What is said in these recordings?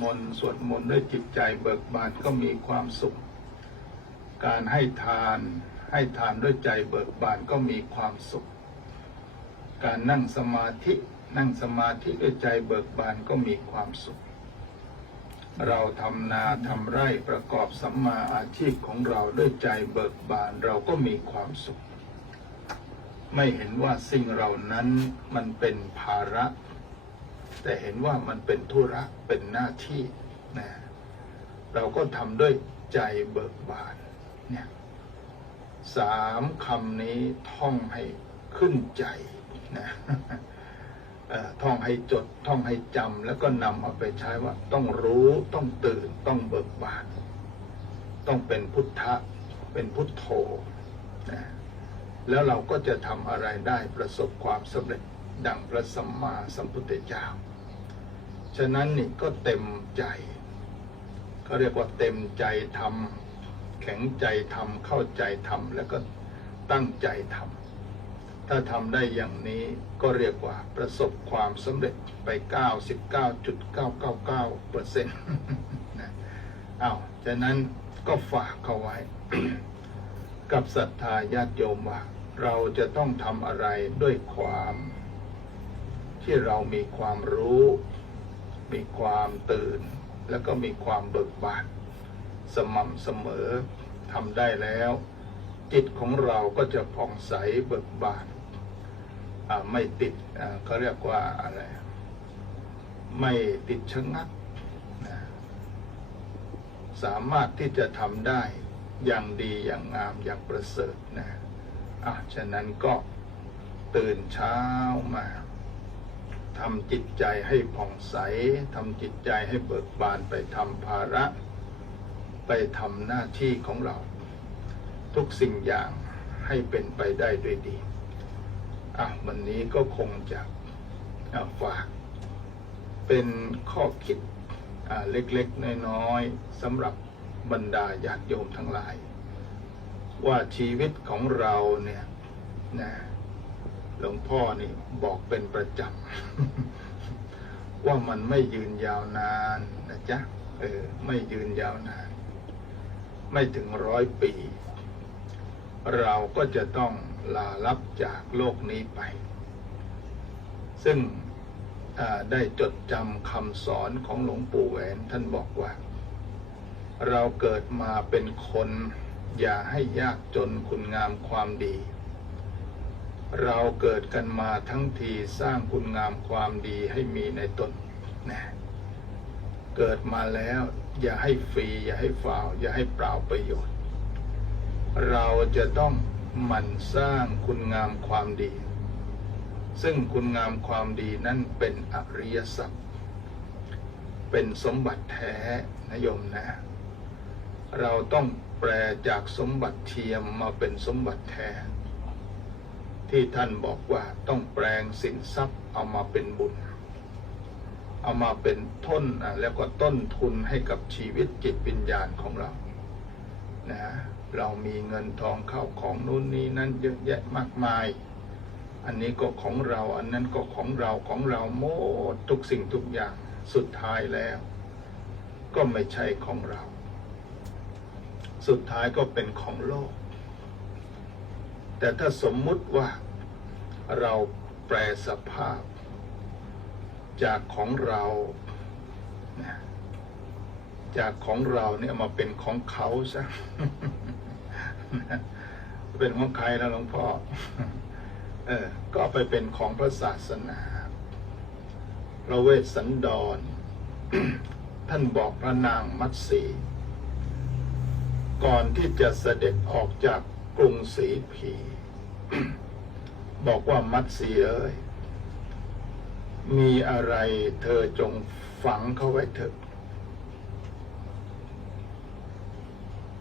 มนต์สวดมนต์ด้วยจิตใจเบิกบานก็มีความสุข การให้ทานให้ทานด้วยใจเบิกบานก็มีความสุข การนั่งสมาธินั่งสมาธิด้วยใจเบิกบานก็มีความสุข เราทำนาทำไร่ประกอบสัมมาอาชีพของเราด้วยใจเบิกบานเราก็มีความสุข ไม่เห็นว่าสิ่งเหล่านั้นมันเป็นภาระ แต่เห็นว่ามันเป็นธุระเป็นหน้าที่นะเราก็ทำด้วยใจเบิกบานเนี่ยสามคำนี้ท่องให้ขึ้นใจนะท่องให้จดท่องให้จำแล้วก็นำเอาไปใช้ว่าต้องรู้ต้องตื่นต้องเบิกบาน ต้องเป็นพุทธะเป็นพุทโธนะแล้วเราก็จะทำอะไรได้ประสบความสำเร็จดังพระสัมมาสัมพุทธเจ้า ฉะนั้นนี่ก็เต็มใจเขาเรียกว่าเต็มใจทำแข็งใจทำเข้าใจทำแล้วก็ตั้งใจทำถ้าทำได้อย่างนี้ก็เรียกว่าประสบความสำเร็จไป 99.999เปอร์เซ็นต์อ้าวฉะนั้นก็ฝากเขาไว้ กับศรัทธาญาติโยมว่าเราจะต้องทำอะไรด้วยความ ที่เรามีความรู้ มีความตื่น แล้วก็มีความเบิกบานสม่ำเสมอทำได้แล้ว จิตของเราก็จะผ่องใสเบิกบานไม่ติดเขาเรียกว่าอะไร ไม่ติดชะงักสามารถที่จะทำได้อย่างดีอย่างงามอย่างประเสริฐนะอะฉะนั้นก็ตื่นเช้ามาำจิตใจให้ผ่องใสทำจิตใจให้เบิกบานไปทำภาระ ไปทำหน้าที่ของเรา ทุกสิ่งอย่างให้เป็นไปได้ด้วยดีอะวันนี้ก็คงจะอะฝาก เป็นข้อคิดเล็กๆ น้อยๆสำหรับบรรดาญาติโยมทั้งหลาย ว่าชีวิตของเราเนี่ยนะ หลวงพ่อนี่บอกเป็นประจำว่ามันไม่ยืนยาวนานนะจ๊ะเออไม่ยืนยาวนาน ไม่ถึงร้อยปี เราก็จะต้องลาลับจากโลกนี้ไป ซึ่งได้จดจำคำสอนของหลวงปู่แหวนท่านบอกว่า เราเกิดมาเป็นคน อย่าให้ยากจนคุณงามความดี เราเกิดกันมาทั้งทีสร้างคุณงามความดีให้มีในตนนะเกิดมาแล้ว อย่าให้ฟรี อย่าให้ฝ่าวอย่าให้เปล่าประโยชน์ เราจะต้องหมั่นสร้างคุณงามความดี ซึ่งคุณงามความดีนั้นเป็นอริยสัจเป็นสมบัติแท้นะโยมนะ เราต้องแปลจากสมบัติเทียมมาเป็นสมบัติแท้ ที่ท่านบอกว่าต้องแปลงสินทรัพย์เอามาเป็นบุญ เอามาเป็นต้นแล้วก็ต้นทุนให้กับชีวิตจิตวิญญาณของเรานะเรามีเงินทองเข้าของนู่นนี่นั่นเยอะแยะมากมาย อันนี้ก็ของเราอันนั้นก็ของเราของเราหมดทุกสิ่งทุกอย่างสุดท้ายแล้ว ก็ไม่ใช่ของเรา สุดท้ายก็เป็นของโลก แต่ถ้าสมมุติว่าเราแปลสภาพ จากของเราจากของเราเนี่ยมาเป็นของเขาซะเป็นของใครแล้วหลวงพ่อเออก็ไปเป็นของพระศาสนาพระเวสสันดร ท่านบอกพระนางมัตสี ก่อนที่จะเสด็จออกจาก กรุงศรีพีบอกว่ามัตสีเอ้ยมีอะไรเธอจงฝังเขาไว้เถอะ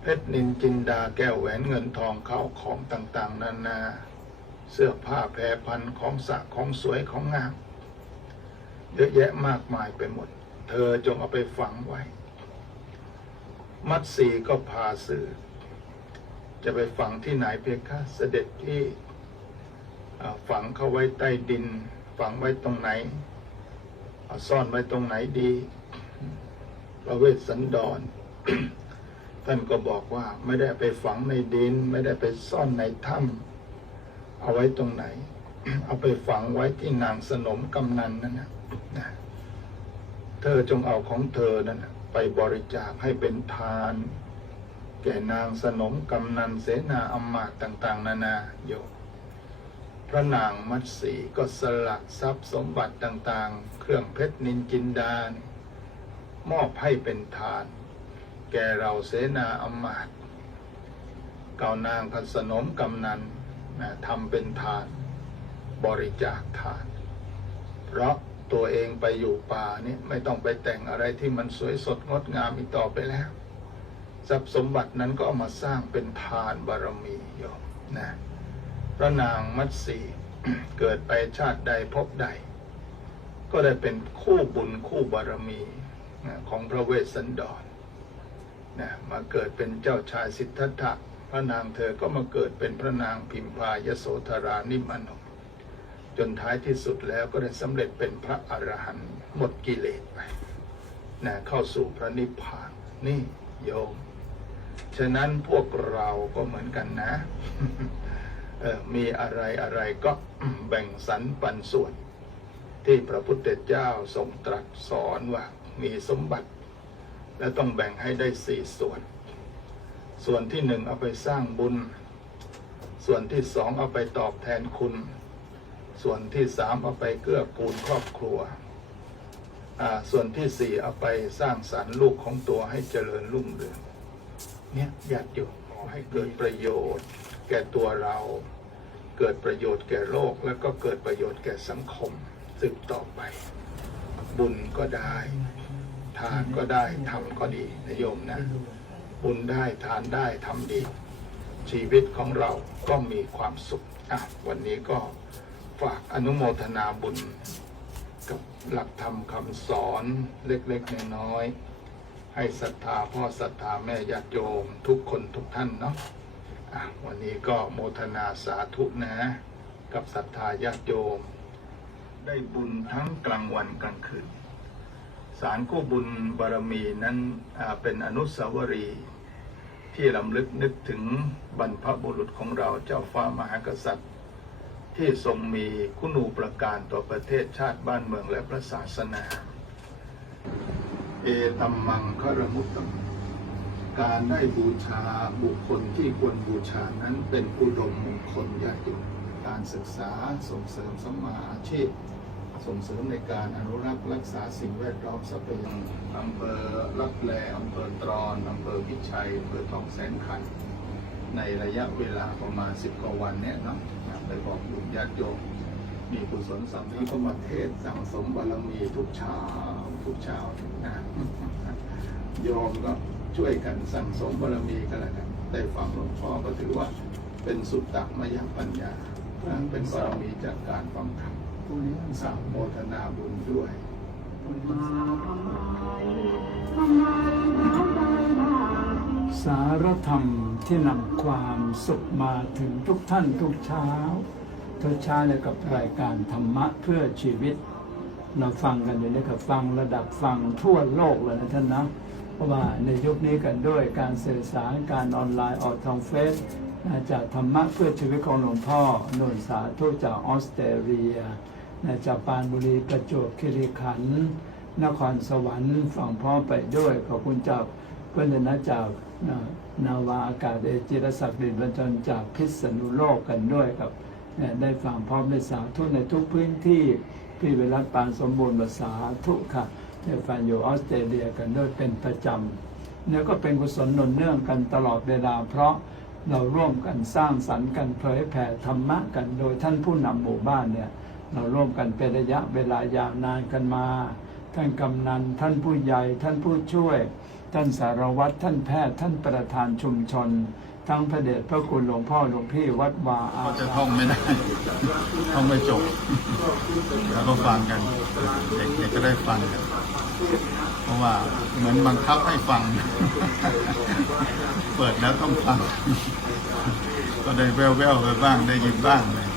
เพชรนินจินดาแก้วแหวนเงินทองเข้าของต่างๆ นานา เสื้อผ้าแพรพันของสะของสวยของงาม เยอะแยะมากมายไปหมด เธอจงเอาไปฝังไว้ มัดสีก็พาสื่อ จะไปฝังที่ไหนเพียงคะเสด็จที่ฝังเข้าไว้ใต้ดิน ฝังไว้ตรงไหนซ่อนไว้ตรงไหนดีพระเวสสันดร ท่านก็บอกว่าไม่ได้ไปฝังในดิน ไม่ได้ไปซ่อนในถ้ำเอาไว้ตรงไหน เอาไปฝังไว้ที่นางสนมกำนันนั่นนะนะเธอจงเอาของเธอนั้นไปบริจาคให้เป็นทาน แก่นางสนมกำนันเสนาอำมาตย์ต่างๆ นานาโยพระนางมัตสีก็สละทรัพย์สมบัติต่างๆ เครื่องเพชรนินจินดานมอบให้เป็นทาน แก่เราเสนาอำมาตย์เก่านางพัสนมกำนันนะทำเป็นทาน บริจาคทาน เพราะตัวเองไปอยู่ป่านี่ไม่ต้องไปแต่งอะไรที่มันสวยสดงดงามอีกต่อไปแล้ว ทรัพย์สมบัตินั้นก็เอามาสร้างเป็นทานบารมีโยมนะพระนางมัตสีเกิดไปชาติใดพบใด ก็ได้เป็นคู่บุญคู่บารมีนะของพระเวสสันดรนะมาเกิดเป็นเจ้าชายสิทธัตถะพระนางเธอก็มาเกิดเป็นพระนางพิมพายโสธรานิมานกจนท้ายที่สุดแล้วก็ได้สำเร็จเป็นพระอรหันต์หมดกิเลสไปนะเข้าสู่พระนิพพานนี่โยม ฉะนั้นพวกเราก็เหมือนกันนะมีอะไรอะไรก็แบ่งสรรปันส่วน ที่พระพุทธเจ้าทรงตรัสสอนว่ามีสมบัติ และต้องแบ่งให้ได้สี่ส่วน ส่วนที่หนึ่งเอาไปสร้างบุญ ส่วนที่สองเอาไปตอบแทนคุณ ส่วนที่สามเอาไปเกื้อกูลครอบครัว ส่วนที่สี่เอาไปสร้างสรรค์ลูกของตัวให้เจริญรุ่งเรือง เนี่ยญาติโยมขอให้เกิดประโยชน์ แก่ตัวเรา เกิดประโยชน์แก่โลก แล้วก็เกิดประโยชน์แก่สังคมสืบต่อไป บุญก็ได้ทานก็ได้ทำก็ดีนะโยมนะ บุญได้ทานได้ทำดี ชีวิตของเราก็มีความสุขอะวันนี้ก็ฝากอนุโมทนาบุญ กับหลักธรรมคำสอนเล็กๆน้อยๆ ให้ศรัทธาพ่อศรัทธาแม่ญาติโยมทุกคนทุกท่านเนาะะวันนี้ก็โมทนาสาธุนะ กับศรัทธาญาติโยม ได้บุญทั้งกลางวันกลางคืนสารกู้บุญบารมีนั้นเป็นอนุสาวรีย์ที่ลำลึกนึกถึงบรรพบุรุษของเราเจ้าฟ้ามหากษัตริย์ ที่ทรงมีคุณูประการต่อประเทศชาติบ้านเมืองและพระศาสนา เอตัมมังคารมุตตมการได้บูชาบุคคลที่ควรบูชานั้นเป็นอุดมมงคลญาติโยมการศึกษาส่งเสริมสัมมาอาชีพ ส่งเสริมในการอนุรักษ์รักษาสิ่งแวดล้อมทรัพยากรอำเภอลับแลอำเภอตรอนอำเภอพิชัยอำเภอทองแสนขันในระยะเวลาประมาณสิบกว่าวันเนี่ยเนาะไปบอกลุงญาติโยมมีกุศลสัมพันธ์ก็มาเทศสั่งสมบารมีทุกชา ทุกเช้านะโยมก็ช่วยกันสั่งสมบารมีกันแล้วกันได้ฟังหลวงพ่อก็ถือว่าเป็นสุตตะมยปัญญานะเป็นบารมีจากการฟังธรรมสามโมทนาบุญด้วยสารธรรมที่นำความสุขมาถึงทุกท่านทุกเช้าทุกเช้าเลยกับรายการธรรมะเพื่อชีวิต เราฟังกันอยู่นี่กับฟังระดับฟังทั่วโลกเลยนะท่านนะเพราะว่าในยุคนี้กันด้วยการสื่อสารการออนไลน์ออกทางเฟซจากธรรมะเพื่อชีวิตของหลวงพ่อโนนสาธุจากออสเตรเลียจากปานบุรีประจวบคีรีขันธ์นครสวรรค์ฝั่งพ่อไปด้วยขอบคุณจากเพื่อนนะจากนนาวาอากาศเอจิรศักดิ์ดินบรรจนจากพิษณุโลกกันด้วยกับได้ฟังพร้อมได้สาธุในทุกพื้นที่ พี่เวรัตปานสมบูรณ์ภาษาทุกค่ะได้ฟังอยู่ออสเตรเลียกันด้วยเป็นประจำเนี่ยก็เป็นกุศลหนุนเนื่องกันตลอดเวลา เพราะเราร่วมกันสร้างสรรค์กันเผยแผ่ธรรมะกันโดยท่านผู้นำหมู่บ้านเนี่ยเราร่วมกันเป็นระยะเวลายาวนานกันมา ท่านกำนันท่านผู้ใหญ่ท่านผู้ช่วย ท่านสารวัตรท่านแพทย์ท่านประธานชุมชน ทั้งพระเดชพระคุณหลวงพ่อหลวงพี่วัดวาอาก็จะท่องไม่ได้ ท่องไม่จบ แล้วก็ฟังกัน เด็กๆก็ได้ฟังกัน เพราะว่าเหมือนบังคับให้ฟัง เปิดแล้วต้องฟัง ก็ได้แว่วๆไปบ้างได้ยินบ้างเลย